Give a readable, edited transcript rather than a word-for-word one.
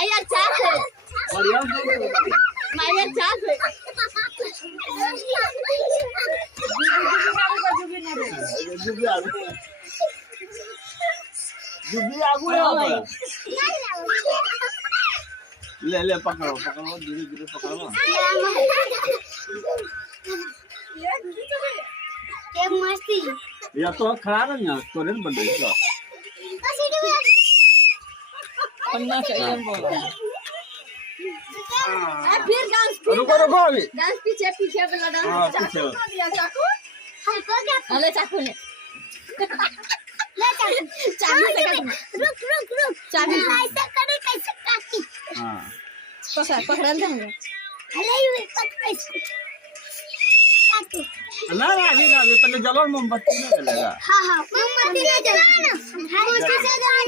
माया चाप है बढ़िया माया चाप है जुबी आगू है ले ले पकड़ो पकड़ो धीरे धीरे पकड़ो ये मस्ती या तो खड़ा रह ना तोरे बन रही तो पन्ना चाहिए बोला फिर डांस रुको रुको अभी डांस पीछे पीछे वाला हाँ, डांस पीछे। चाकू तो दिया चाकू हमको क्या अरे चाकू ने ले चल चाकू से काटना रुक रुक रुक चाकू ऐसा करे कैसे काटी हां पकड़ पकड़ देंगे अरे ये पकड़ इसको काटो ना अभी पहले जलो मोमबत्ती में जलेगा हाँ हाँ मोमबत्ती ले जलाना मोमबत्ती से